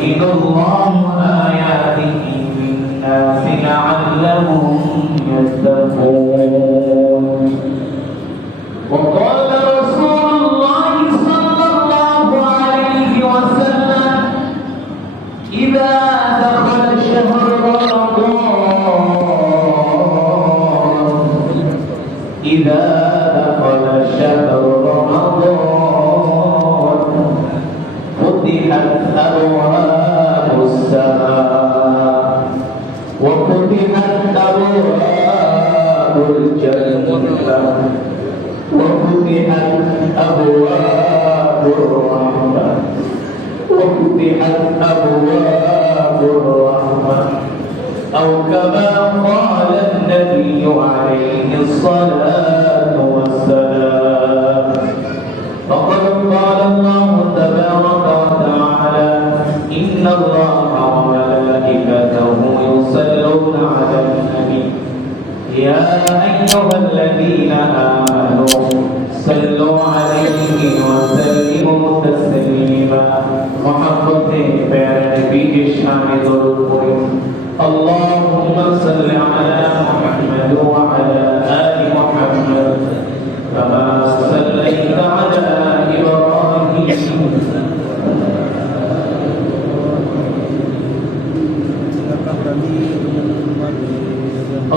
يبين الله آياته للناس لعلهم يتقون. وقال رسول الله صلى الله عليه وسلم إذا دخل شهر رمضان إذا دخل شهر رمضان فتحت أبواب السماء وفتحت أبواب الجنة وفتحت أبواب الرحمة وفتحت أبواب الرحمة أو كما قال النبي عليه الصلاة والسلام. فقد قال الله تبارك وتعالى إن الله وملائكته يصلون على النبي يا أيها الذين آمنوا صلوا عليه وسلموا تسليما. محبت प्यारे नबी के शान दुरूद पढ़ो اللهم صل على محمد وعلى آل محمد كما صليت على إبراهيم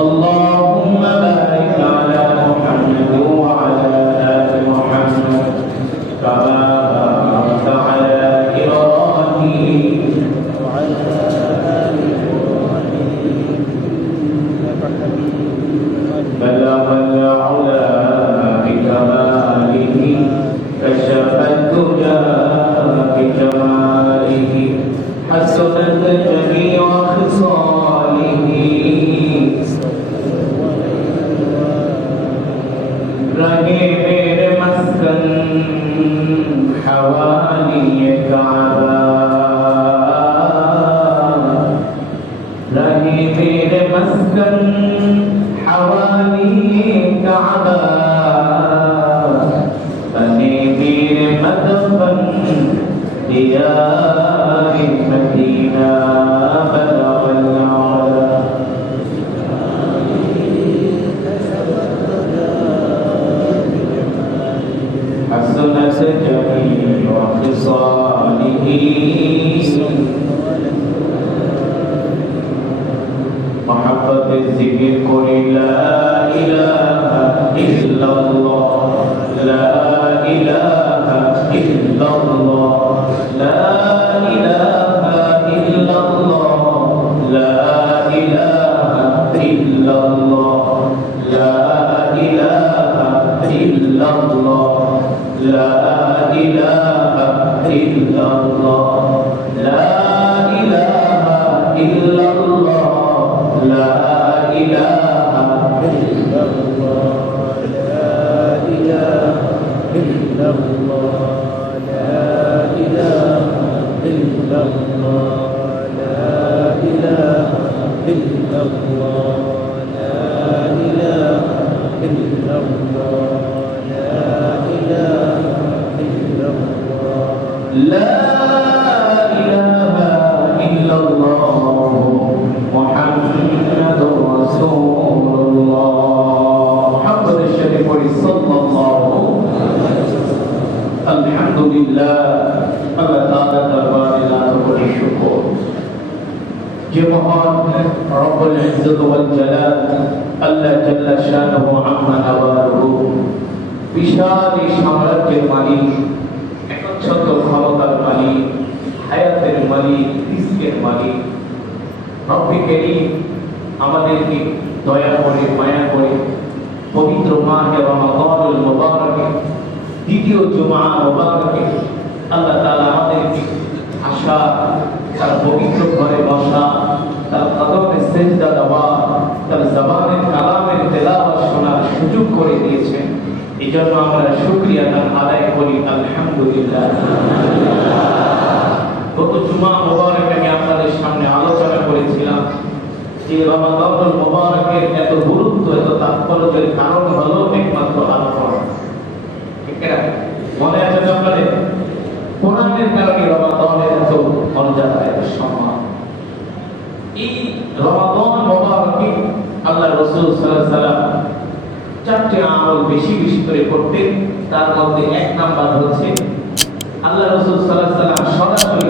اللهم بارك على محمد وعلى آل محمد كما باركت على إبراهيم وعلى آل إبراهيم إنك حميد مجيد. بلغ العلا بكماله كشف الدجى بجماله حسنت جميع خصاله रहे मेरे मस्कन हवाली काबा रहे मेरे मस्कन हवाली काबा बने मेरे मदफन दियार मदीना बलगल आला حسنت جميع خصاله محبت ذکر کوئی لا الہ الا اللہ لا الہ الا اللہ لا الہ الا اللہ لا الہ الا اللہ لا الہ الا اللہ لا إله إلا الله لا إله إلا الله لا إله إلا الله لا إله إلا الله لا إله إلا الله لا إله إلا الله لا إله إلا الله لا إله إلا الله محمد رسول الله. محمد الشريف صلى الله الحمد لله الله تعالى دربار لا تقول الشكر جمهور رب العزة والجلال الله جل شانه عما نواله বিশাল সাম্রাজ্যের মালিক একচ্ছত্র ক্ষমতার মালিক হায়াতের মালিক রিজকের মালিক রব্বে কারীম আমাদেরকে দয়া করে মায়া করে পবিত্র মাহে রমাদানুল মুবারকে দ্বিতীয় জুমআ মুবারকে আল্লাহ তাআলা আমাদেরকে আসা তার পবিত্র ঘরে বসা তার কদমে সিজদা দেওয়া তার জবানে কালামের তেলাওয়াত শোনার সুযোগ করে দিয়েছেন। এজন্য আমরা শুকরিয়া আদায় করি আলহামদুলিল্লাহ। গত জুমা মুবারকে আমি আপনাদের সামনে আলোচনা করেছিলাম যে রমাদানুল মুবারকের এত গুরুত্ব এত তাৎপর্যের কারণ হলো একমাত্র আল্লাহ। ঠিক আছে? মনে আছে আপনাদের কোরআনের কারণে রমাদানের এত মর্যাদা বেশি বেশি করে করতেন। তার মধ্যে এক নাম্বার হচ্ছে আল্লাহ রাসূল সাল্লাল্লাহু আলাইহি ওয়াসাল্লাম সরাসরি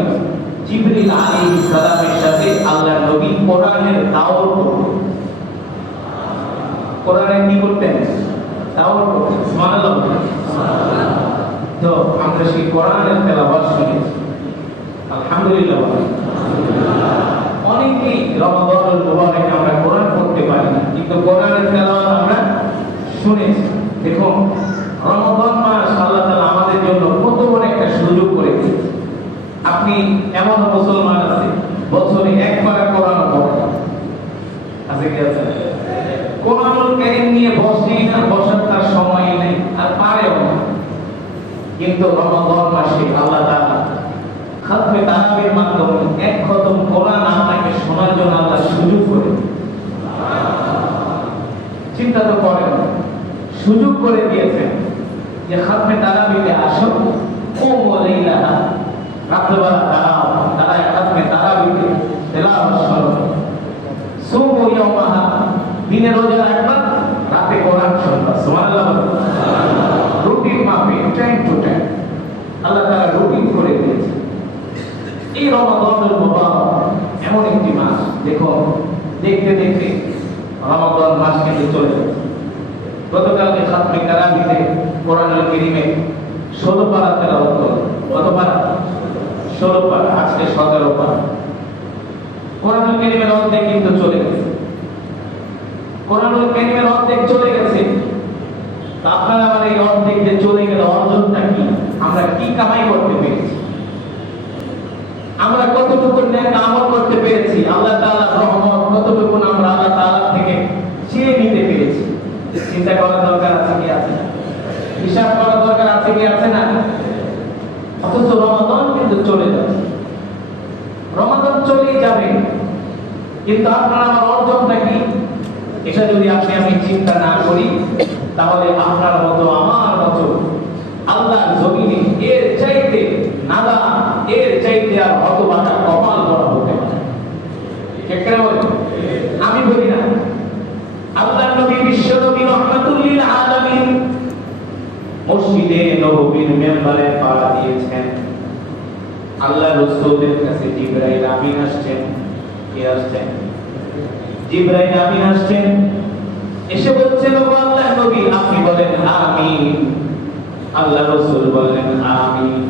জিবরিল আলাইহিস সালামের সাথে আল্লাহর নবী কোরআনের দাওয়াত করতেন। কোরআনে কি করতেন? দাওয়াত করতেন। সুবহানাল্লাহ। তো আমরা সেই কোরআনের তেলাওয়াত শুনেছি, আলহামদুলিল্লাহ। অনেকেই রমাদানুল মুবারকে আমরা কোরআন পড়তে পারি না, কিন্তু কোরআনের তেলাওয়াত আমরা শুনেছি। দেখুন, রমাদান মাস আল্লাহ তাআলা আমাদের জন্য কত বড় একটা সুযোগ করে দিয়েছে। আপনি এমন মুসলমান আছে বছরে একবার কোরআন পড়ে, আছে কি আছে? কোরআনুল কারীম নিয়ে বসেই না, বসার তার সময় নেই আর পারেও না। কিন্তু রমাদান মাসে আল্লাহ তাআলা খাতমে তারাবির মাধ্যমে এক খতম কোরআন আপনাকে শোনার জন্য আল্লাহ সুযোগ করে, চিন্তা তো করেন, সুযোগ করে দিয়েছেন যে খাতমে তারাবিতে আসো, ও লাইলা, রাতবেলা দাঁড়াও, দাঁড়ায় খাতমে তারাবিতে তেলাওয়াত শোনো। সুমু ইয়াওমাহা, দিনে রোজা রাখবা, রাতে কোরআন শুনবা। সুবহানাল্লাহ। রুটিন মাফিক, টাইম টু টাইম আল্লাহ তাআলা রুটিন করে দিয়েছে। এই রমাদানুল মুবারক এমন একটি মাস, দেখুন দেখতে দেখতে রমাদান মাস কিন্তু চলে যাচ্ছে। গতকালকে খাতমে তারাবিতে কোরআনুল কারীমে 16 পারা তেলাওয়াত করলাম। কত পারা? 16 পারা। আজকে 17 পারা। কোরআনুল কারীমের অর্ধেক কিন্তু চলে গেছে। কোরআনুল কারীমের অর্ধেক চলে গেছে। আপনারা আমার এই অর্ধেক যে চলে গেল, অর্জনটা কি? আমরা কি কামাই করতে পেরেছি? আমরা কতটুকু নেক আমল করতে পেরেছি? আল্লাহ তাআলার রহমত কতটুকু আমরা আল্লাহ তাআলা থেকে চেয়ে নিতে পেরেছি? চিন্তা করার দরকার আছে কি আছে না? হিসাব করার দরকার আছে কি আছে না? অথচ রমাদান কিন্তু চলে যাচ্ছে। রমাদান চলেই যাবে, কিন্তু আপনার আমার অর্জনটা কি? এটা যদি আমি চিন্তা না করি, তাহলে আপনার মতো আমার মতো আল্লাহর জমিনে এর চাইতে নাদা, এর চাইতে আর হতভাগা কপাল করা হতে পারে। কেন বলেন? আমি বলি না, আল্লাহর নবী বিশ্ব নবী রাহমাতুল লিল আলামিন মসজিদে নববীর মেম্বারে পাড়া দিয়েছেন। আল্লাহ রাসূলের কাছে জিবরাইল আমিন আসছেন। কে আসছেন? জিবরাইল আমিন আসছেন। এসে বলছেন, ও আল্লাহর নবী আপনি বলেন আমিন। আল্লাহ রাসূল বললেন আমিন।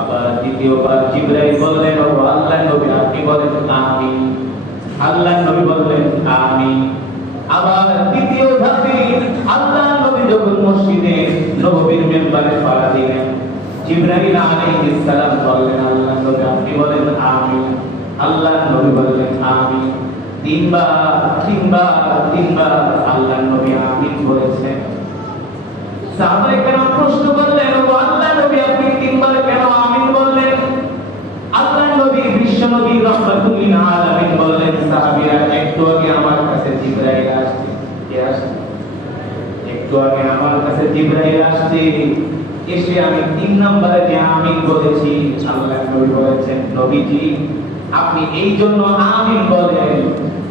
আবার দ্বিতীয়বার জিবরাইল বললেন, ও আল্লাহর নবী আপনি বলেন আমিন। আল্লাহর নবী বললেন আমিন। আবার তৃতীয় ধাপে আল্লাহর নবী যখন মসজিদে নববীর মেম্বারে পাড়া দিলেন, জিবরাইল আলাইহিস সালাম বললেন, আল্লাহর নবী আপনি বলেন আমিন। আল্লাহর নবী বললেন আমিন। তিনবার আল্লাহর নবী আমিন বলেছেন। সাহাবায়ে কেরাম প্রশ্ন করলেন, ও আল্লাহর নবী আপনি তিনবার কেন আমিন বললেন? আল্লাহর নবী বিশ্ব নবী রাহমাতুল লিল আলামিন বললেন, সাহাবীরা একটু আগে আমার কাছে জিবরাইল আসছে। কে আসছে? একটু আগে আমার কাছে জিবরাইল আসছে। এসে আমি 3 নম্বরে যে আমিন বলেছি, আল্লাহর নবী বলেছেন, নবীজি আপনি এই জন্য আমিন বলেন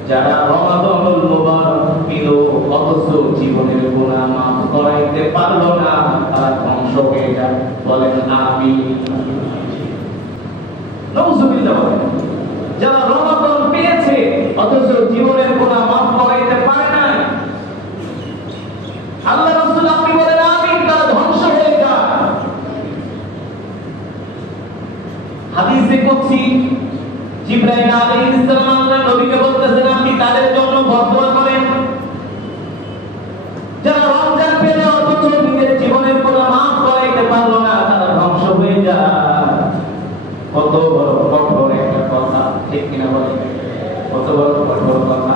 যারা রমাদানুল মুবারক পেল অথচ জীবনের গুনাহ মাফ করাইতে পারলো না, তারা ধ্বংস হয়ে যায়। বলেন আমিন। নাউজুবিল্লাহ। যারা রমাদান পেয়েছে অথচ জীবনের গুনাহ মাফ করাইতে পারে না, আল্লাহ রাসূল আপনি বলেন আমিন, তারা ধ্বংস হয়ে যায়। হাদিসে কুদসি জিবরাইল আলাইহিস সালাম আল্লাহর নবীকে বলতেছেন, আপনি তাদের জন্য বদদোয়া করেন যারা রমজান পেল অথচ নিজের জীবনের গুনাহ মাফ করাইতে পারলো না, তারা ধ্বংস হয়ে যায়। কত বড় কঠোর একটা কথা, ঠিক কিনা বলেন? কত বড় কঠোর কথা,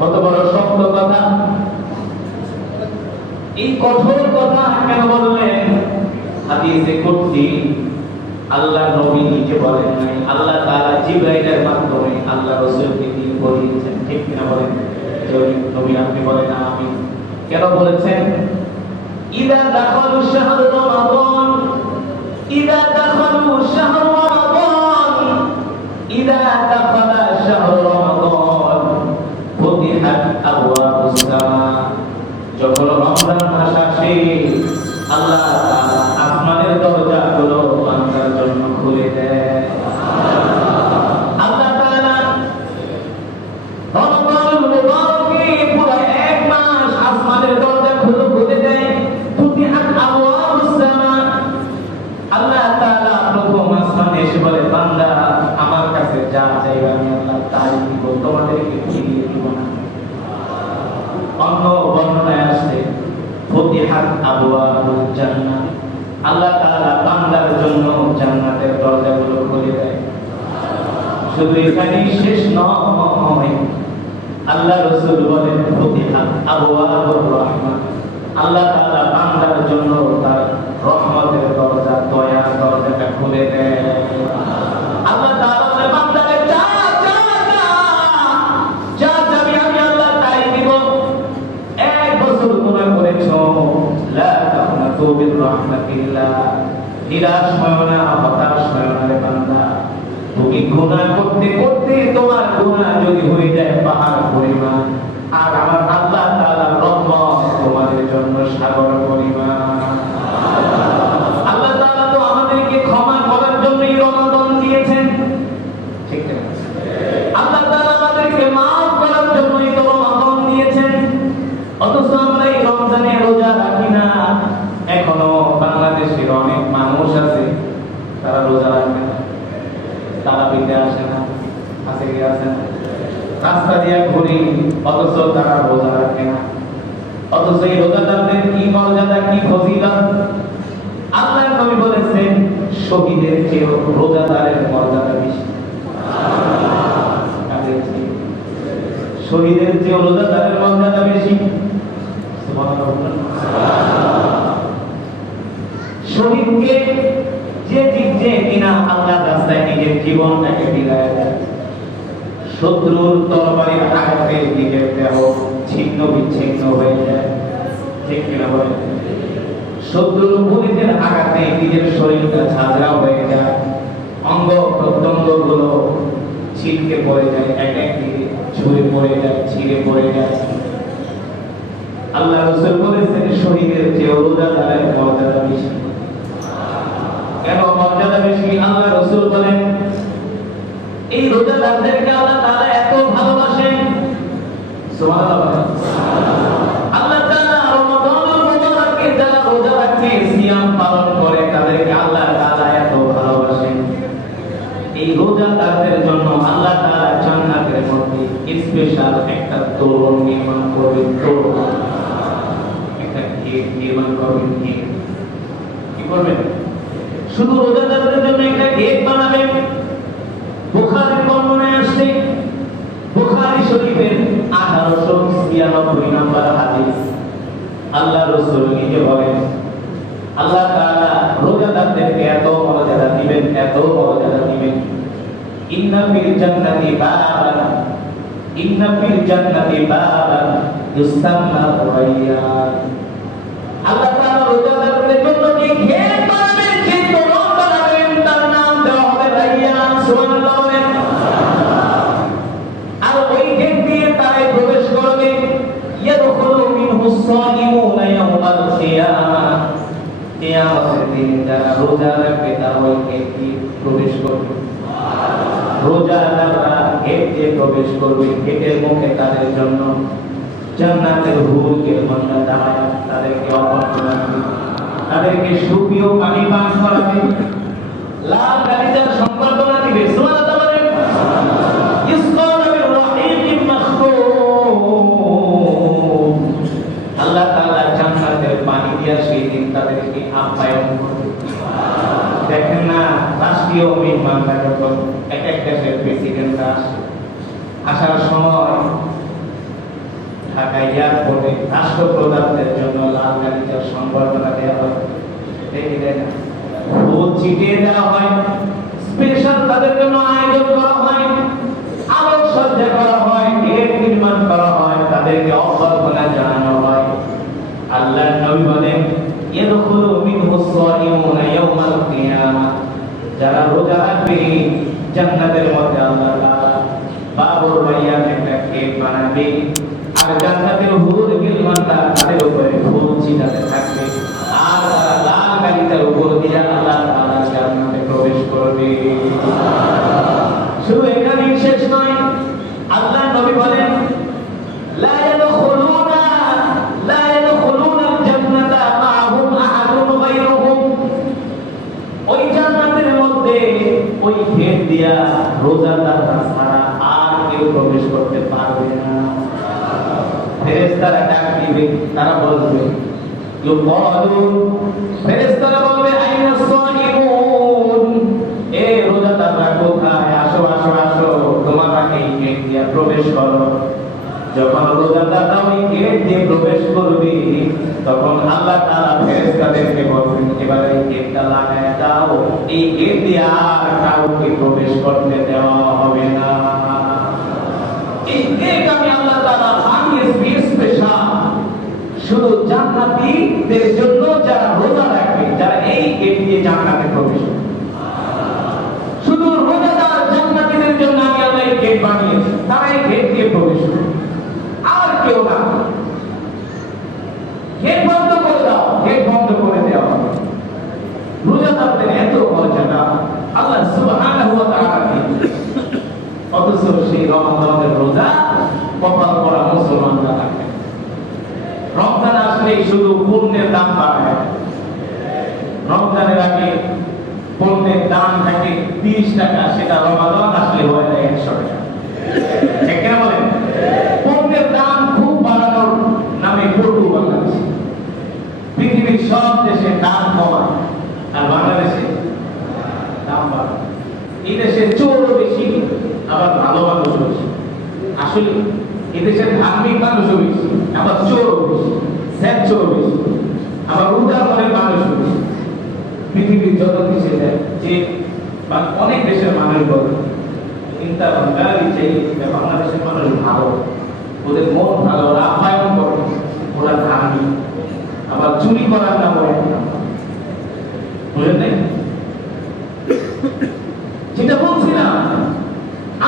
কত বড় শক্ত কথা। এই কঠোর কথা কেন বললেন? হাদিসে কুদসি আল্লাহ নবী নিজে বলেন নাই, আল্লাহ তাআলা জিবরাইলের মাধ্যমে আল্লাহ রাসূলকে দিয়ে বলিয়েছেন। ঠিক কিনা বলেন? নবী আপনি বলেন আমিন। কেন বলেছেন? ইদা দাখালু শাহরু রমাদান, ইদা দাখালু শাহরু রমাদান, ইদা দাখালা শাহরু রমাদান ফুতিহাত আবওয়াবুস সামা। যখন রমজান ফুতিহাত আবওয়াবুল জান্নাহ, আল্লাহ তাআলা বান্দার জন্য জান্নাতের দরজাগুলো খুলে দেয়। শুধু এখানেই শেষ নয়, আল্লাহ রাসূল বলেন ফুতিহাত আবওয়াবুর রাহমাহ, আল্লাহ তাআলা বান্দার জন্য তার রহমতের দরজা, দয়ার দরজাটা খুলে দেয়। আল্লাহ তাআলা বলে বান্দারে যা যা যা যা যাবি, আমি আল্লাহ তাই দিব। এক বছর গুনাহ করেছো, লা তাকনাতু বির রাহমাতিল্লাহ, নিরাশ হয়ো না, হতাশ হয়ো না রে বান্দা। তুমি গুনাহ করতে করতে তোমার গুনাহ যদি হয়ে যায় পাহাড় পরিমাণ, আর আমার আল্লাহ তাআলার রহমত তোমাদের জন্য সাগর পরিমাণ। আল্লাহ তাআলা তো আমাদেরকে ক্ষমা করার জন্যই রমাদান দিয়েছেন, ঠিক না? আল্লাহ তাআলা আমাদেরকে মাফ করার জন্যই তো রমাদান দিয়েছেন। অথচ আমরা এই রমজানে রোজা রাখি না। এখনো বাংলাদেশের অনেক মানুষ আছে তারা রোজা রাখে না, তারা বিতে আসে না, আছে কি আছে না? রাস্তা দিয়ে ঘুরি, অথচ তারা রোজা রাখে না। অথচ এই রোজাদারদের কি মর্যাদা, কি ফজিলত! আল্লাহর নবী বলেছেন শহীদের চেয়ে রোজাদারের মর্যাদা বেশি। শহীদের চেয়ে রোজাদারের মর্যাদা বেশি। শহীদকে যে কিনা আল্লাহর রাস্তায় নিজের জীবনটাকে বিলিয়ে দেয়, শত্রুর তরবারির আঘাতে নিজের দেহ ছিন্ন বিচ্ছিন্ন হয়ে যায়, ঠিক কিনা বলেন? শত্রুর গুলির আঘাতে নিজের শরীরটা ঝাঁঝরা হয়ে যায়, অঙ্গ প্রত্যঙ্গ গুলো ছিটকে পড়ে যায়, এক এক দিকে ঝুড়ে পড়ে যায়, ছিঁড়ে পড়ে যায়। আল্লাহ রাসূল বলেছেন শহীদের চেয়ে রোজাদারের মর্যাদা বেশি। কেন মর্যাদা বেশি? আল্লাহ রাসূল বলেন এই রোজাদারদেরকে আল্লাহ তাআলা এত ভালোবাসেন, সুবহানাল্লাহ। আল্লাহ তাআলা রমাদানুল মুবারাকে যারা রোজা রাখে, সিয়াম পালন করে, তাদেরকে আল্লাহ তাআলা এত ভালোবাসেন। এই রোজাদারদের জন্য আল্লাহ তাআলা জান্নাতের মধ্যে স্পেশাল একটা তোরণ নির্মাণ করবেন। তোরণ, একটা গেট নির্মাণ করবেন। কি করবেন? শুধু রোজাদারদের জন্য একটা গেট বানাবেন। বুখারীর বর্ণনায় আসছে, বুখারী শরীফের 1896 নম্বর হাদিস, আল্লাহ রাসূল নিজে বলেন আল্লাহ তাআলা রোজাদারদেরকে এত মর্যাদা দিবেন, এত মর্যাদা দিবেন। ইন্না ফিল জান্নাতি বাবান, ইন্না ফিল জান্নাতি বাবান ইউসাম্মা রায়্যান। আল্লাহ তাআলা রোজাদারদের জন্য যে গেট বানাবেন, যে তোরণ বানাবেন, তার নাম দেওয়া হবে রায়্যান। সুবহানাল্লাহ। আর ওই গেট দিয়ে তারাই প্রবেশ করবে। ইয়াদখুলু মিনহু সাইমুনা ইয়াওমাল কিয়ামাহ, কিয়ামতের দিনে যারা রোজা রাখবে তারা ওই গেট দিয়ে প্রবেশ করবে। রোজাদাররা গেট দিয়ে প্রবেশ করবে। গেটের মুখে তাদের জন্য জান্নাতের হুরকে মন্ডা দাঁড়ায় তাদেরকে অভ্যর্থনা করবে, তাদেরকে সুপেয় পানি পান করাবে, লাল গালিচার সংবর্ধনা দিবে। সুবহানাল্লাহ। আল্লাহ তাআলা জান্নাতের পানি দিয়া সেই দিন তাদেরকে আপ্যায়ন করবে। দেখেন না, রাষ্ট্রীয় মেহমানরা যখন এক এক দেশের প্রেসিডেন্ট আসার সময় ঢাকা এয়ারপোর্টে রাষ্ট্রপ্রধানদের জন্য লাল গালিচার সংবর্ধনা দেওয়া হয়, দেখি দেয় না, ফুল ছিটিয়ে দেওয়া হয়, স্পেশাল তাদের জন্য আয়োজন করা হয়, আলোকসজ্জা করা হয়, গেট নির্মাণ করা হয়, তাদেরকে অভ্যর্থনা জানানো হয়। আল্লাহর নবী বলেন ইয়াদখুলু মিনহু সাইমুনা ইয়াওমাল কিয়ামাহ, যারা রোজা রাখবে জান্নাতের মধ্যে আল্লাহ তাআলা বাবুর রায়্যান একটা গেট বানাবে। আর জান্নাতের হুর গিলমানরা তাদের উপরে ফুল ছিটাতে থাকবে। আর তারা লাল গালিচার উপর দিয়ে আল্লাহ তাআলা জান্নাতে প্রবেশ করবে। শুধু এখানেই শেষ নয়, আল্লাহর নবী বলেন লা ইয়াদখুলুনা আল জান্নাতা মাআহুম আহাদুন গায়রুহুম, ওই জান্নাতের মধ্যে ওই গেট দিয়া রোজাদাররা ছাড়া আর কেউ প্রবেশ করতে পারবে না। ফেরেশতারা ডাক দিবে, তারা বলবে ইউকালুন, ফেরেশতারা বলবে আইনা সাইমুন, এ রোজাদাররা কোথায়, আসো আসো আসো, তোমরা এই গেট দিয়ে প্রবেশ করো। যখন রোজাদাররা ওই গেট দিয়ে প্রবেশ করবে, তখন আল্লাহ তাআলা ফেরেশতাদেরকে বলবেন, এবারে এই গেটটা লাগায়া দাও, এই গেট দিয়ে আর কাউকে প্রবেশ করতে দেওয়া হবে না। এই গেট আমি আল্লাহ তাআলা বানিয়েছি স্পেশাল শুধু জান্নাতীদের জন্য, যারা রোজা রাখবে, যারা এই গেট দিয়ে জান্নাতে প্রবেশ করবে। শুধু রোজাদার জান্নাতীদের জন্য আমি আল্লাহ এই গেট বানিয়েছি, তারা এই গেট দিয়ে প্রবেশ করবে, আর কেউ না। গেট বন্ধ করে দাও, গেট বন্ধ করে দেওয়া হবে। রোজাদারদের এত মর্যাদা আল্লাহ সুবহানাহু ওয়া তাআলা দিয়েছেন, অথচ সেই রমজানের রোজা কপাল পড়া মুসলমানরা রাখে। রমজান আসলেই শুধু পুণ্যের দাম বাড়ায়। রমজানের আগে পুণ্যের দাম থাকে 30 টাকা, সেটা রমাদান আসলে হয়ে যায় 100 টাকা। ঠিক কিনা বলেন? পুণ্যের দাম খুব বাড়ানোর নামে কটু বাংলাদেশ। পৃথিবীর সব দেশে দাম কমায়, আর বাংলাদেশে দাম বাড়ায়। এই দেশে চোরও বেশি, আবার ভালো মানুষও বেশি। আসলে এদেশের ধার্মিক মানুষও বেশি, আবার চোরও বেশি, স্বেচ্ছাও বেশি, আবার উদার মনের মানুষও বেশি। পৃথিবীর যত কিছু দেয় যে অনেক দেশের মানুষ বলে, চিন্তা ভাবনারই চাই বাংলাদেশের মানুষ ভালো, ওদের মন ভালো, ওরা আপ্যায়ন করে, ওরা ধার্মিক, আবার চুরি করার না বলে, বুঝলেন নাই? যেটা বলছি না,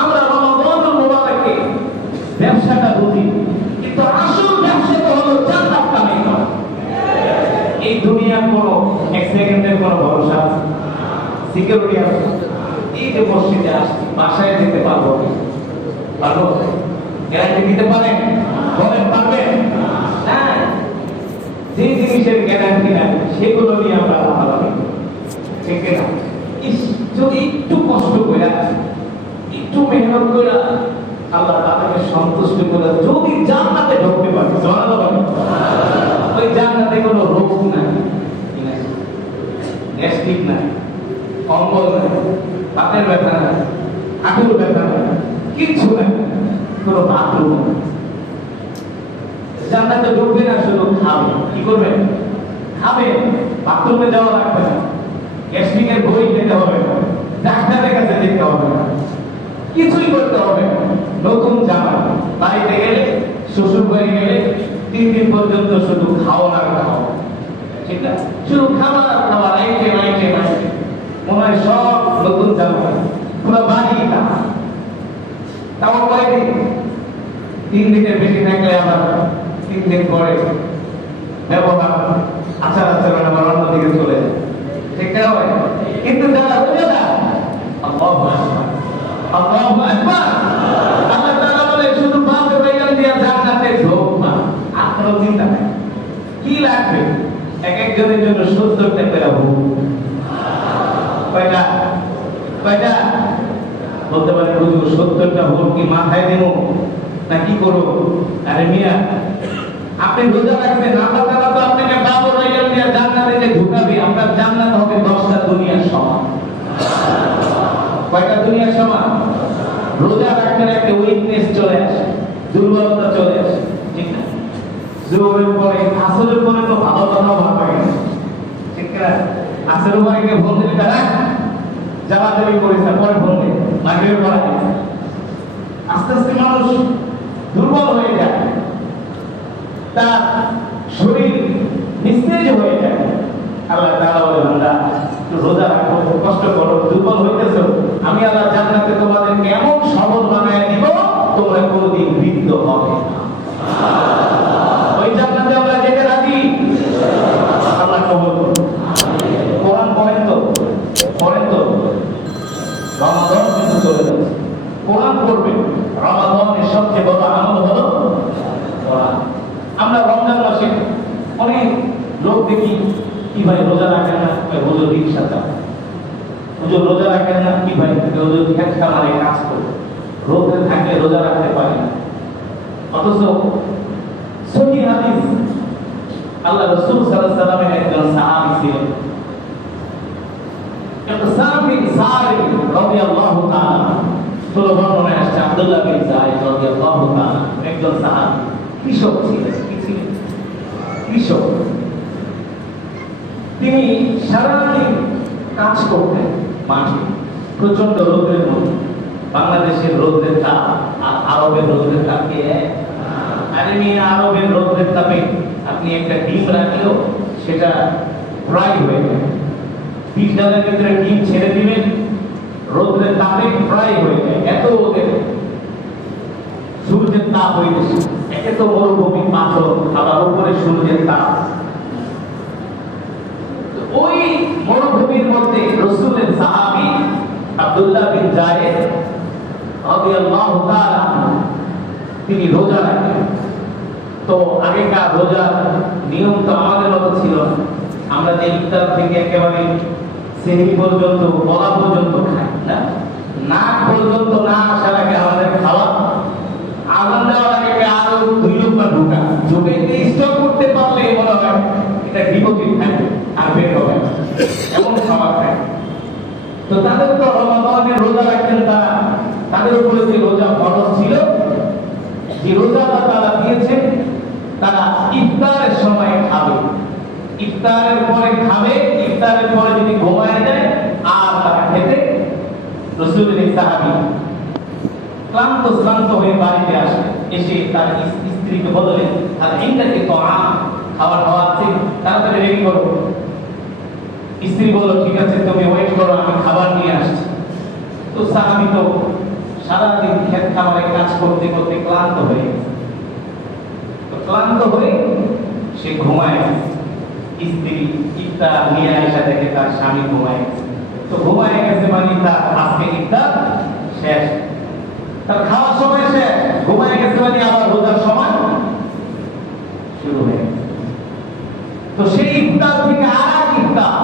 আমরা রমাদানুল মুবারাকে ব্যবসাটা বুঝি, কিন্তু আসল ব্যবসাটা হলো জান্নাত কামাই করা। এই দুনিয়ার কোনো এক সেকেন্ডের কোনো ভরসা আছে? সিকিউরিটি আছে? এই যে মসজিদে আসছি, বাসায় যেতে পারবো? পারবো? গ্যারান্টি দিতে পারেন? বলেন পারবেন? হ্যাঁ, যে জিনিসের গ্যারান্টি নাই সেগুলো নিয়ে আমরা লাফালাফি করি, ঠিক না? যদি একটু কষ্ট করে, একটু মেহনত করে আল্লাহ তাদেরকে সন্তুষ্ট করে যদি জান্নাতে ঢুকতে পারে, ওই জান্নাতে কোনো রোগ নাই, গ্যাস্ট্রিক নাই, কম্বল নাই, বাতের ব্যথা নাই, হাঁটুর ব্যথা নাই, কিচ্ছু নাই, কোনো বাথরুম নাই। জান্নাতে ঢুকবে না, শুধু খাবে। কি করবেন? খাবে, বাথরুমে যাওয়া লাগবে না, গ্যাস্ট্রিকের বই খেতে হবে না, ডাক্তারের কাছে যেতে হবে না, কিছুই করতে হবে না। নতুন জামা, বাড়িতে গেলে, শ্বশুর বাড়ি গেলে 3 দিন পর্যন্ত শুধু খাওয়া আর খাওয়া, ঠিক না? শুধু খাবার আর খাবার, আইটে আইটে আইটে, মনে হয় সব নতুন জামা, পুরো বাড়ি খাওয়া। তাও কয়দিন? 3 দিনের বেশি থাকলে আবার 3 দিন পরে ব্যবহার, আচার আচরণ আবার অন্যদিকে চলে যায়, ঠিক না? কিন্তু যারা রোজাদার, আল্লাহু আকবার, আল্লাহু আকবার, আল্লাহ তাআলা বলে শুধু পাপে বেগান দিয়া জান্নাতে ঢোকবা, আর কোনো চিন্তা নাই। কি লাগবে? এক একজনের জন্য 70 টাকা ভোগ। কয়টা? কয়টা? বলতে পারে হুজুর 70টা ভোগ কি মাথায় দেব না কি করব? আরে মিয়া, আপনি রোজা রাখবেন, আল্লাহ তাআলা তো আপনাকে পাপে বেগান দিয়া জান্নাতে ঢুকাবে। আপনার জান্নাত হবে 10টা দুনিয়ার সমান। কয়টা দুনিয়ার সমান? রোজা রাখতে রাখতে উইকনেস চলে আসে, দুর্বলতা চলে আসে, ঠিক না? জোরের পরে আসরের পরে তো ভালো কথা ভাবে না, ঠিক না? আসরের পরে কে ফোন দিলে তারা যাওয়া যাবি করেছে, পরে ফোন দিলে মাগরিবের পরে আস্তে আস্তে মানুষ দুর্বল হয়ে যায়, তার শরীর নিস্তেজ হয়ে যায়। আল্লাহ তাআলা বলে, বান্দা রোজা রাখো, কষ্ট করো, দুর্বল হইতেছো, আমি আল্লাহ জান্নাতে তোমাদেরকে এমন সবল বানায় দিব, তোমরা কোনোদিন বৃদ্ধ হবে না। ওই জান্নাতে আমরা যেতে রাজি, আল্লাহ কবুল করুন। কোরআন পড়েন তো, পড়েন তো, রমাদান কিন্তু চলে যাচ্ছে, কোরআন পড়বেন। রমাদানের সবচেয়ে বড় আমল হলো কোরআন। আমরা রমজান মাসে অনেক লোক দেখি, কি ভাই রোজা রাখেন না? হুজুর রিকশা চালায়। হুজুর রোজা রাখেন না? কি ভাই? হুজুর খেত খামারে কাজ করে, রোজা থাকলে রোজা রাখতে পারে না। অথচ সহিহ হাদিস আল্লাহ রাসূল সাল্লাল্লাহু আলাইহি ওয়াসাল্লামের একজন সাহাবী ছিলেন ইকসাম বিন সারিম রাদিয়াল্লাহু তাআলা। বর্ণনায় আসছে আব্দুল্লাহ বিন যায়েদ রাদিয়াল্লাহু তাআলা একজন সাহাবী, কৃষক ছিলেন। কি ছিলেন? কৃষক। তিনি সারাদিন কাজ করতেন মাঠে, প্রচন্ড রোদের মধ্যে। বাংলাদেশের রোদের তাপ আর আরবের রোদের তাপকে আরে মেয়ে, আরবের রোদের তাপে আপনি একটা ডিম রাখলেও সেটা ফ্রাই হয়ে যায়। 20 ডালের ভিতরে ডিম ছেড়ে দিবেন, রোদের তাপে ফ্রাই হয়ে যায়। এত ওদের সূর্যের তাপ হয়ে গেছে। একে তো মরুভূমি পাথর, আবার উপরে সূর্যের তাপ। ওই মরুভূমির মধ্যে রাসূলের সাহাবী আব্দুল্লাহ বিন যায়েদ রাদিয়াল্লাহু তাআলা তিনি রোজা রাখেন। তো আগেকার রোজার নিয়ম তো আমাদের মতো ছিল না। আমরা যে ইফতার থেকে একেবারে সেহরি পর্যন্ত, গলা পর্যন্ত খাই না, নাক পর্যন্ত না আসার আগে আমাদের খাওয়া, আগুন দেওয়ার আগে আরো 2 লোকমা ঢুকে স্টক করতে পারলে মনে হয় এটা ডিপোজিট থাকবে আর বের হবে এমন খাবার খায়। তো তাদের তো রমাদানের রোজা রাখতেন তারা, তাদের উপরে যে রোজা ফরজ ছিল, যে রোজাটা তারা দিয়েছেন, তারা ইফতারের সময় খাবে, ইফতারের পরে খাবে, ইফতারের পরে যদি ঘুমায় যায় আর তারা খেতে। রাসূলের সাহাবী ক্লান্ত হয়ে বাড়িতে আসে, এসে তার স্ত্রীকে বললেন, আর ইনদাকে তাআম, খাবার আছে, তাড়াতাড়ি রেডি করো। স্ত্রী বলল, ঠিক আছে তুমি ওয়েট করো, আমি খাবার নিয়ে আসছি। তো সাহাবী তো সারাদিন খেত খামারে কাজ করতে করতে ক্লান্ত হয়ে গেছে। তো ক্লান্ত হয়ে সে ঘুমায়। স্ত্রী ইফতার নিয়ে আসা দেখে তার স্বামী ঘুমায়। তো ঘুমায় গেছে মানে তার আজকে ইফতার শেষ, তার খাওয়ার সময় শেষ, ঘুমায় গেছে মানে আবার রোজার সময় শুরু হয়ে গেছে। তো সেই ইফতার থেকে আর ইফতার,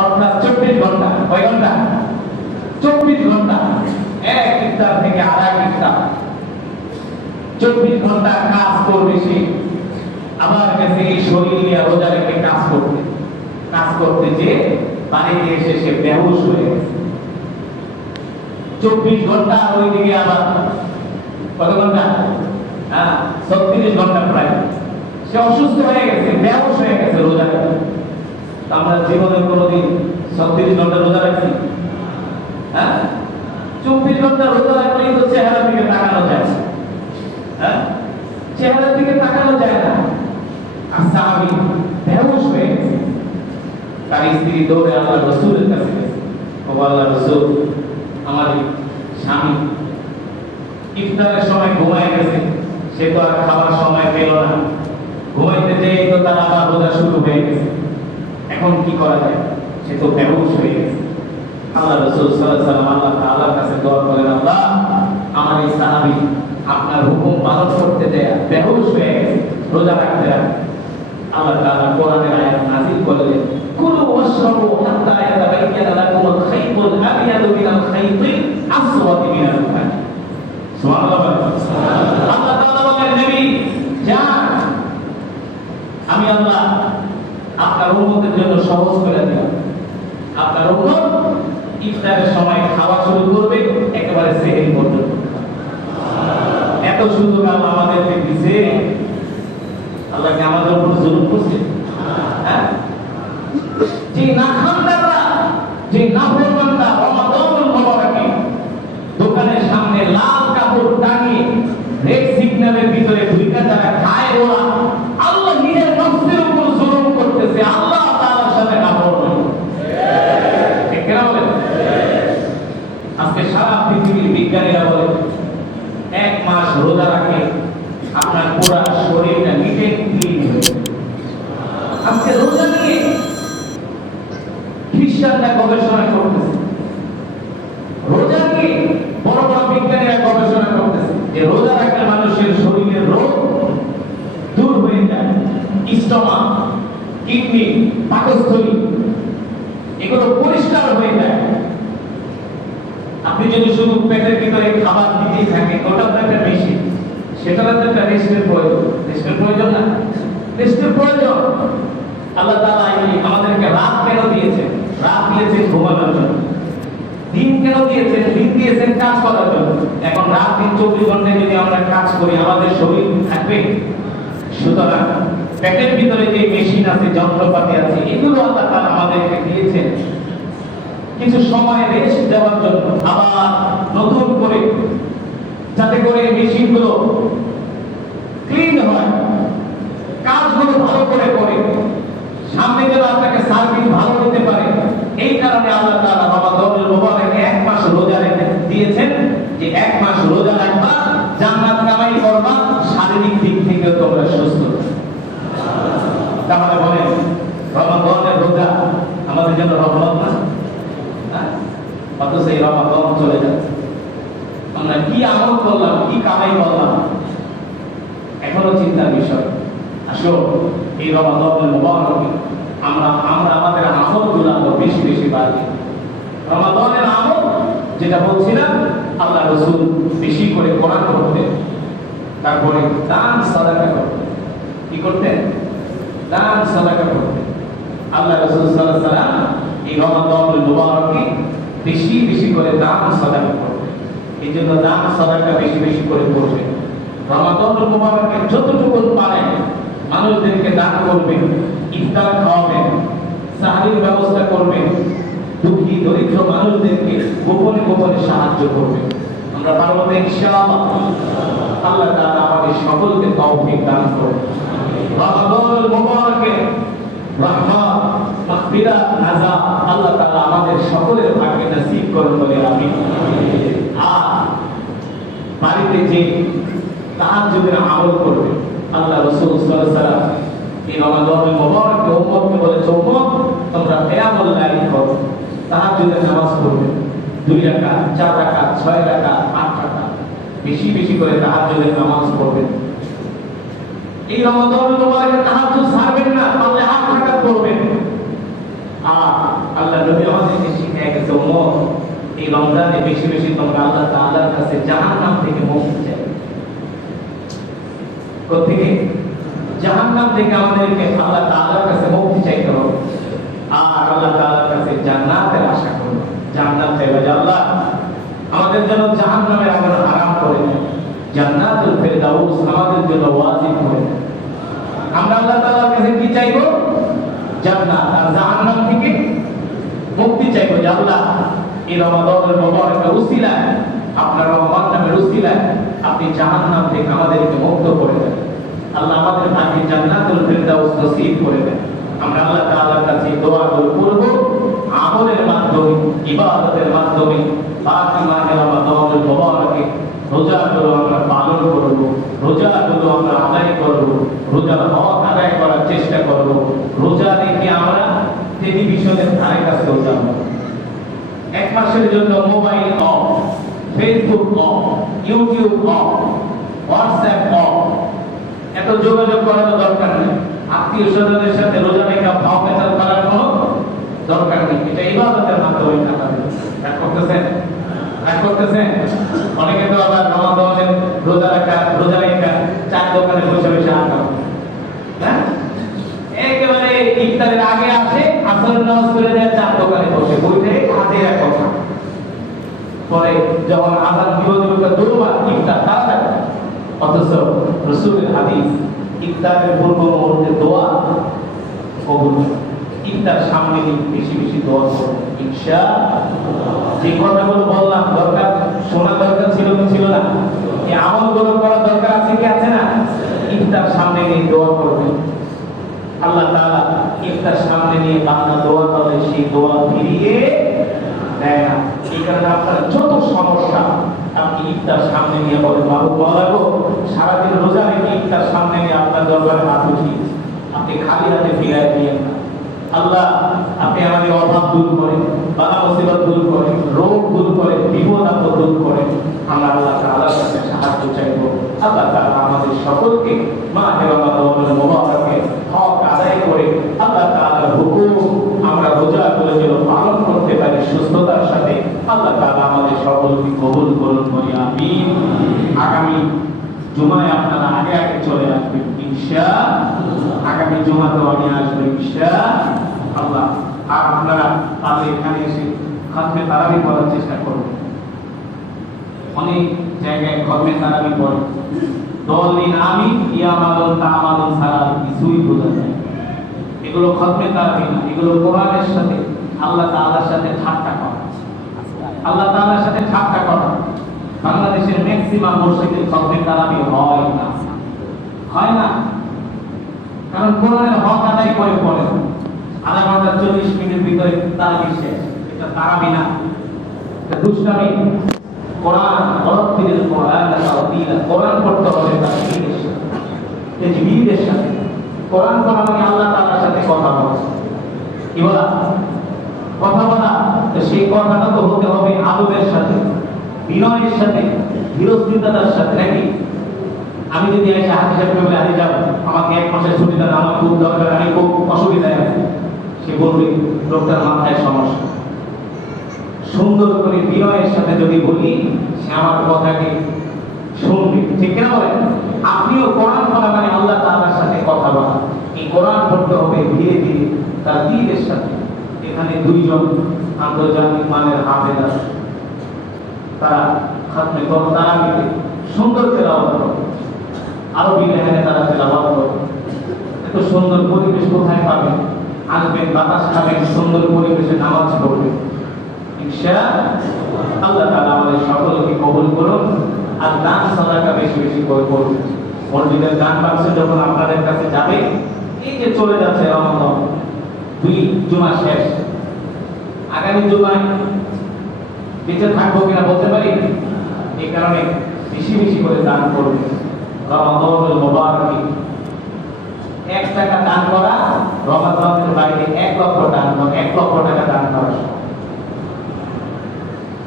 অর্থাৎ 24 ঘন্টা, কয় ঘন্টা? 24 ঘন্টা। এক ইফতার থেকে আর এক ইফতার, 24 ঘন্টা কাজ করবে সে। আবার গেছে এই শরীর নিয়ে রোজা রেখে কাজ করতে যে বাড়িতে এসে সে বেহুশ হয়ে গেছে। 24 ঘন্টা ওইদিকে আবার কত ঘন্টা? 36 ঘন্টা প্রায় সে অসুস্থ হয়ে গেছে, বেহুশ হয়ে গেছে রোজা রেখে। আমরা জীবনে কোনোদিন 36 ঘন্টা রোজা রাখছি? 24 ঘন্টা রোজা রাখলেই তো চেহারার দিকে তাকানো যায় না, চেহারার দিকে তাকানো যায় না। আর সাহাবী বেহুশ হয়ে গেছে। তার স্ত্রী দৌড়ে আল্লাহ রাসূলের কাছে গেছে, ও আল্লাহ রাসূল, আমার স্বামী ইফতারের সময় ঘুমায় গেছে, সে তো আর খাওয়ার সময় পেল না, ঘুমাইতে যেয়ে তো তার আবার রোজা শুরু হয়ে গেছে, এখন কি করা যায়? সে তো বেহুশ হয়ে গেছে। আল্লাহ রাসূল সাল্লাল্লাহু আলাইহি ওয়াসাল্লাম আল্লাহ তাআলার কাছে দোয়া করেন, আল্লাহ আমার এই সাহাবী আপনার হুকুম পালন করতে দেয়া বেহুশ হয়ে গেছে, রোজা রাখতে রাখতে। আল্লাহ তাআলা কোরআনের আয়াত নাযিল করলেন, কুলু ওয়াশরাবু হাত্তা ইয়াতাবায়্যানা লাকুমুল খাইতুল আবয়াদু মিনাল খাইতিল আসওয়াদি মিনাল ফাজর। সুবহানাল্লাহ। আল্লাহ তাআলা বলেন, নবী যান, আমি আল্লাহ আপনার উম্মতের জন্য সহজ করে দিলাম। আপনার উম্মত ইফতারের সময় খাওয়া শুরু করবে একেবারে সেহরি পর্যন্ত। এত সুযোগ আল্লাহ আমাদেরকে দিয়েছে। আল্লাহ কি আমাদের উপর জুলুম করছে? যে নাখানদাররা, যে নাফরমানরা রমাদানুল মুবারাকে দোকানের সামনে লাল কাপড় টাঙিয়ে রেড সিগন্যালের ভিতরে ঢুকে যারা খায়, ওরা আল্লাহ নিজের নফসের উপর জুলুম করতেছে, আল্লাহ তাআলার সাথে নাফরমানি। ঠিক কেন বলেন? আজকে সারা পৃথিবীর বিজ্ঞানীরা বলে 1 মাস রোজা রাখলে আপনার পুরো শরীরটা নিটে ক্লিন হয়ে যায়। আজকে রোজা নিয়ে খ্রিস্টানরা গবেষণা করতেছে, রোজা নিয়ে বড় বড় বিজ্ঞানীরা গবেষণা করতেছে যে রোজা রাখলে মানুষের শরীরের রোগ দূর হয়ে যায়। স্টমাক, কিডনি, পাকস্থলী এগুলো পরিষ্কার হয়ে যায়। আপনি যদি শুধু পেটের ভিতরে খাবার দিতেই থাকেন, ওটা তো একটা মেশিন, সেটার একটা রেস্টের প্রয়োজন। রেস্টের প্রয়োজন না? রেস্টের প্রয়োজন। আল্লাহ তাআলা আমাদেরকে রাত কেন দিয়েছেন? রাত দিয়েছেন ঘুমানোর জন্য। দিন কেন দিয়েছেন? দিন দিয়েছেন কাজ করার জন্য। এখন রাত দিন 24 ঘন্টা যদি আমরা কাজ করি আমাদের শরীর থাকবে? সুতরাং পেটের ভিতরে যে মেশিন আছে, যন্ত্রপাতি আছে, এগুলো আল্লাহ তাআলা আমাদেরকে দিয়েছেন কিছু সময় রেস্ট দেওয়ার জন্য, আবার নতুন করে, যাতে করে মেশিনগুলো ক্লিন হয়, কাজগুলো ভালো করে করে সামনে যেন আপনাকে সার্ভিস ভালো দিতে পারে। এই কারণে আল্লাহ তাআলা রমাদানুল মুবারকে 1 মাস রোজা রেখে দিয়েছেন যে 1 মাস রোজা রাখবা, জান্নাত কামাই করবা, শারীরিক দিক থেকে তোমরা সুস্থ। তাহলে বলেন রমাদানের রোজা আমাদের জন্য রহমত না? অথচ এই রমাদান চলে যাচ্ছে, আমরা কি আমল করলাম, কি কামাই করলাম, এখনো চিন্তার বিষয়। আসো এই রমাদানুল মুবারকে আমরা আমাদের আমলগুলো আরো বেশি বেশি বাড়ি। রমাদানের আমল যেটা বলছিলাম, আল্লাহ রাসূল বেশি করে কোরআন পড়তেন, তারপরে দান সাদাকা করতেন। কি করতেন? দান সাদাকা করতেন। আল্লাহ রাসূল সাল্লাল্লাহু আলাইহি ওয়াসাল্লাম এই রমাদানুল মুবারকে বেশি বেশি করে দান সাদাকা করতেন। এই জন্য দান সাদাকা বেশি বেশি করে করবেন। রমাদানুল মুবারকে যতটুকু পারেন মানুষদেরকে দান করবেন, ইফতার খাওয়াবেন, সাহারির ব্যবস্থা করবেন, দুঃখী দরিদ্র মানুষদেরকে গোপনে গোপনে সাহায্য করবেন। আমরা পারবো তো ইনশাআল্লাহ? আল্লাহ তাআলা আমাদের সকলকে তৌফিক দান করুন। রমাদানুল মুবারকে রহমত, মাগফিরাত, নাজাত আল্লাহ তাআলা আমাদের সকলের ভাগ্যে নসিব করুন বলে আমিন। আর বাড়িতে যে তাহাজ্জুদের আমল করবে, আল্লাহ রাসূল সাল্লাল্লাহু আলাইহি ওয়াসাল্লাম এই রমাদানুল মুবারকে উম্মতকে বলেছে, উম্মত তোমরা কিয়ামুল লাইল করো, তাহাজ্জুদের নামাজ পড়বে, 2 রাকাত, 4 রাকাত, 6 রাকাত, 8 রাকাত, বেশি বেশি করে তাহাজ্জুদের নামাজ পড়বে। এই রমাদানুল মুবারকে তাহাজ্জুদ ছাড়বেন না, পারলে 8 রাকাত পড়বেন। আর আল্লাহ নবী আমাদেরকে শিখিয়ে গেছে, উম্মত এই রমজানে বেশি বেশি তোমরা আল্লাহ তাআলার কাছে জাহান্নাম থেকে মুক্তি চাইবে। কোথেকে? জাহান্নাম থেকে আমাদেরকে আল্লাহ তাআলার কাছে মুক্তি চাইতে হবে। আর আল্লাহ তাআলার কাছে জান্নাতের আশা করব। জান্নাত চাইবে, আল্লাহ আমাদের জন্য জাহান্নামের আগুন হারাম করে দেন, জান্নাতুল ফেরদাউস আমাদের জন্য ওয়াজিব করে দেন। আমরা আল্লাহ তাআলার কাছে কি চাইবো? জান্নাত। আর জাহান্নাম থেকে মুক্তি চাইবো। যে আল্লাহ এই রমাদানুল মুবারকের উসিলায়, আপনার রহমান নামের উসিলায় আপনি জাহান্নাম থেকে আমাদেরকে মুক্ত করে দেন। আল্লাহ আমাদের ভাগ্যে জান্নাতুল ফেরদাউস নসিব করে দেন। আমরা আল্লাহ তাআলার কাছে দোয়াগুলো করব আমলের মাধ্যমে, ইবাদতের মাধ্যমে। বাকি মাহে রমাদানুল মুবারকে রোজাগুলো আমরা পালন করব, রোজাগুলো আমরা আদায় করব, রোজার হক আদায় করার চেষ্টা করব। রোজা রেখে আমরা টেলিভিশনের ধারে কাছেও যাব না। 1 মাসের জন্য mobile off, Facebook of, YouTube of, WhatsApp of. এত যোগাযোগ করার দরকার নেই। আত্মীয় স্বজনের সাথে রোজা রেখা ভাও পেঁচাল করার কোনো দরকার নেই। এটা ইবাদতের মাধ্যমে আমাদের কাজ করতেছেন। অনেকে তো আবার রমাদানের রোজা রেখা চার দোকানে বসে বসে আড্ডা, হ্যাঁ, একেবারে ইফতারের আগে আসে, আসরের নামাজ পড়ে যায়, চার দোকানে বসে বইতে হাতে কথা। পরে যখন আযান দিবসে দুবার ইফতার তাড়াতাড়ি। অথচ রাসূলের হাদিস, ইফতারের পূর্ব মুহূর্তে দোয়া কবুল। ইফতার সামনে নিয়ে বেশি বেশি দোয়া করুন ইনশাআল্লাহ। যে কথাগুলো বললাম দরকার, শোনা দরকার ছিল কি ছিল না? এই আমলগুলো করার দরকার আছে কি আছে না? ইফতার সামনে নিয়ে দোয়া করবেন। আল্লাহ তাআলা ইফতার সামনে নিয়ে বান্দা দোয়া করলে সেই দোয়া ফিরিয়ে দেয় না। এই কারণে আপনার যত সমস্যা আপনি ইফতার সামনে নিয়ে বলেন, বাবু বলাগো সারাদিন রোজা রেখে ইফতার সামনে নিয়ে আপনার দরবারে হাত উঠিয়ে আপনি খালি হাতে ফিরায় দিয়েন না। আল্লাহ আপনি আমাদের অভাব দূর করেন, বালা মুসিবত দূর করেন, রোগ দূর করেন, বিপদ আপদ দূর করেন। আমরা আল্লাহ তাআলার কাছে সাহায্য চাইব। আল্লাহ তাআলা আমাদের সকলকে মাহে রমাদানুল মুবারকে হক আদায় করে আল্লাহ তাআলার হুকুম আমরা রোজাগুলো যেন পালন করতে পারি সুস্থতার সাথে। আল্লাহ তাআলা আমাদের সকলকে কবুল করুন বলি আমিন। আগামী জুমায় আপনারা আগে আগে চলে আসবেন। ইনশাআল্লাহ। আগামী জুমাতেও আমি আসবো ইনশাআল্লাহ। আর আপনারা তাহলে এখানে এসে খতমে তারাবি পড়ার চেষ্টা করবেন। অনেক জায়গায় খতমে তারাবি পড়ে দলিন আমি ইয়ামালুন তামালুন ছাড়া কিছুই বোঝা যায়। এগুলো খতমে তারাবি না, এগুলো কোরআনের সাথে আল্লাহ তাআলার সাথে ঠাট্টা করা। আল্লাহ তাআলার সাথে ঠাট্টা করা। বাংলাদেশের ম্যাক্সিমাম মসজিদে খতমে তারাবি হয় না, কারণ কোরআনের হক আদায় করে পড়ে আধা ঘন্টা 40 মিনিটের ভিতরে তারাবি শেষ। এটা তারাবি না, এটা দুষ্টামি। কোরআন অর্থের কোরআন তাওহীদ, কোরআন পড়তে হবে তাজবীদের সাথে। কোরআন পড়া মানে আল্লাহ তাআলার সাথে কথা বলা। কি বলা? কথা বলা। তো সেই কথাটা তো হতে হবে আদবের সাথে, বিনয়ের সাথে, ধীরস্থিরতার সাথে, নাকি? আমি যদি এসে হাতে সাথে বলে আরে যাও আমাকে 1 মাসের ছুটি দেন, আমার খুব দরকার, আমি খুব অসুবিধায় আছি, সে বলবে লোকটার মাথায় সমস্যা। সুন্দর করে বিনয়ের সাথে যদি বলি, সে আমার কথাকে শুনবে, ঠিক কিনা বলেন? আপনিও কোরআন পড়া মানে আল্লাহ তাআলার সাথে কথা বলা। এই কোরআন পড়তে হবে ধীরে ধীরে তার দিনের সাথে। এখানে 2 জন আন্তর্জাতিক মানের হাফেজ আছে, তারা খতমে তারাবিতে সুন্দর তেলাওয়াত করে, আরবি লেখানে তারা তেলাওয়াত করে। এত সুন্দর পরিবেশ কোথায় পাবেন? আসবেন, বাতাস খাবেন, সুন্দর পরিবেশে নামাজ পড়বেন ইনশাআল্লাহ। আল্লাহ তাআলা আমাদের সকলকে কবুল করুন। আর দান সাদাকা বেশি বেশি করে করুন। মসজিদের দান বাক্স যখন আপনাদের কাছে যাবে, এই যে চলে যাচ্ছে রমজান, 2 জুমা শেষ, আগামী জুমায় বেঁচে থাকবো কিনা বলতে পারি। এই কারণে বেশি বেশি করে দান করবেন। রমাদানুল মুবারক 1 টাকা দান করা রমাদানের বাইরে 1 লক্ষ দান করা, 1 লক্ষ টাকা দান করা।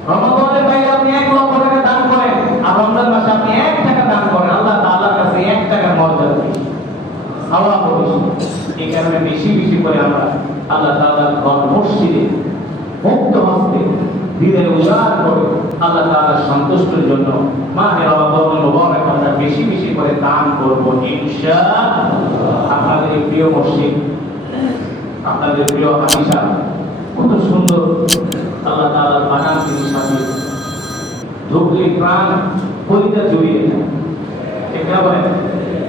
রমাদানের বাইরে আপনি 1 লক্ষ টাকা দান করেন, আর রমজান মাসে আপনি 1 টাকা দান করেন, আল্লাহ তাআলার কাছে 1 টাকার মর্যাদা বেশি, সওয়াব বেশি। এই কারণে বেশি বেশি করে আমরা আল্লাহ তাআলার ঘর মসজিদে মুক্ত হস্তে দিনের উজাড় করে আল্লাহ তাআলার সন্তুষ্টির জন্য মাহে রমাদানুল মুবারক আমরা বেশি বেশি করে দান করব ইনশাআল্লাহ। আপনাদের প্রিয় মসজিদ, আপনাদের প্রিয় হাদিসা কত সুন্দর আল্লাহ তাআলার বাগান তিনি সাজিয়েছেন। ঢুকলে প্রাণ কলিজা জড়িয়ে যায়, ঠিক না বলেন?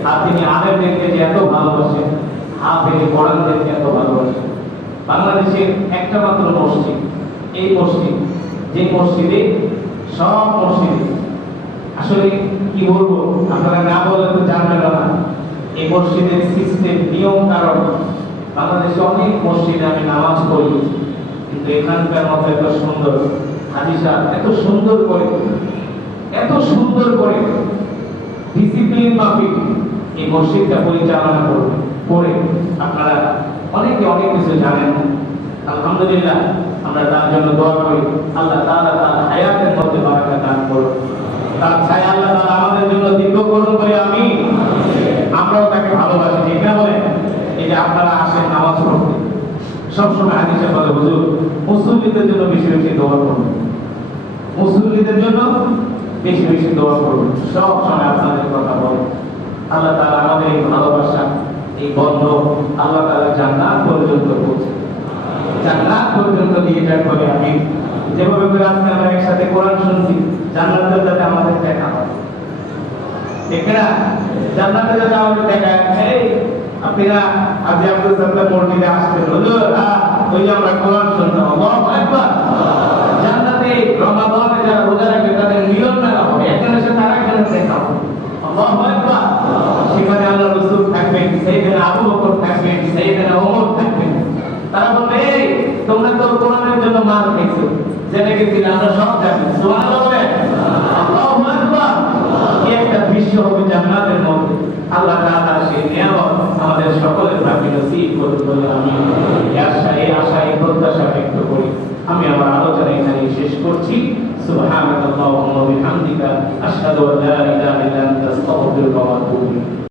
আর তিনি আলেমদেরকে যে এত ভালোবাসেন, হাফেজে কোরআনদেরকে এত ভালোবাসেন। বাংলাদেশের একটা মাত্র মসজিদ, এই মসজিদ, যে মসজিদে সব মসজিদে আসলে কি বলবো, আপনারা না বললে তো জানবেন না। এই মসজিদের সিস্টেম, নিয়ম কারণ বাংলাদেশে অনেক মসজিদে আমি নামাজ পড়ি, কিন্তু এখানকার মতো এত সুন্দর হাদিসা, এত সুন্দর করে ডিসিপ্লিন মাফিক এই মসজিদটা পরিচালনা করে আপনারা অনেকে অনেক কিছু জানেন। আলহামদুলিল্লাহ, আমরা তার জন্য দোয়া করি আল্লাহ তাআলা তার হায়াতের মধ্যে বারাকা দান করুন, তার ছায়া আল্লাহ তাআলা আমাদের জন্য দীর্ঘ করুন বলে আমি আমরাও তাকে ভালোবাসি, ঠিক না বলেন? এই যে আপনারা আসেন নামাজ পড়তে, সবসময় হাদিসে বলে হুজুর মুসল্লিদের জন্য বেশি বেশি দোয়া করবেন, মুসল্লিদের জন্য বেশি বেশি দোয়া করবেন। সব সময় আপনাদের কথা বলেন। আল্লাহ তাআলা আমাদের এই ভালোবাসা, এই বন্ধ আল্লাহ তাআলা জান্নাত পর্যন্ত পৌঁছে, জান্নাত পর্যন্ত নিয়ে যান বলে আমি। যেভাবে করে আজকে আমরা একসাথে কোরআন শুনছি, জান্নাতে যাতে আমাদের দেখা হয়, ঠিক না? জান্নাতে যাতে আমাদের দেখা। এই আপনারা আজ আব্দুল সাত্তার মসজিদে আসবেন, হুজুর ওই যে আমরা কোরআন শুনলাম, আল্লাহু আকবার। জান্নাতে রমাদানে যারা রোজা রাখবে তাদের মিলন মেলা হবে, একজনের সাথে আরেকজনের দেখা হবে, আল্লাহু আকবার। সেখানে আল্লাহ রাসূল থাকবেন, সাইয়েদনা আবু বকর থাকবেন, সাইয়েদনা ওমর থাকবেন। তারা বলবে এই তোমরা তো কোরআনের জন্য মার খেয়েছো, জেনে গেছিলে, আমরা সব জানি। সুবহানাল্লাহ, আল্লাহু আকবার। কি একটা দৃশ্য হবে জান্নাতের মধ্যে। আল্লাহ তাআলা সেই নিয়ামত আমাদের সকলের ভাগ্যে নসিব করুন বলে আমি এই আশা এই প্রত্যাশা ব্যক্ত করি। আমি আমার আলোচনা এখানে শেষ করছি। সুবহানাল্লাহি ওয়া বিহামদিহি আশহাদু আল্লা ইলাহা ইল্লা আনতা আস্তাগফিরুকা ওয়া আতুবু ইলাইক।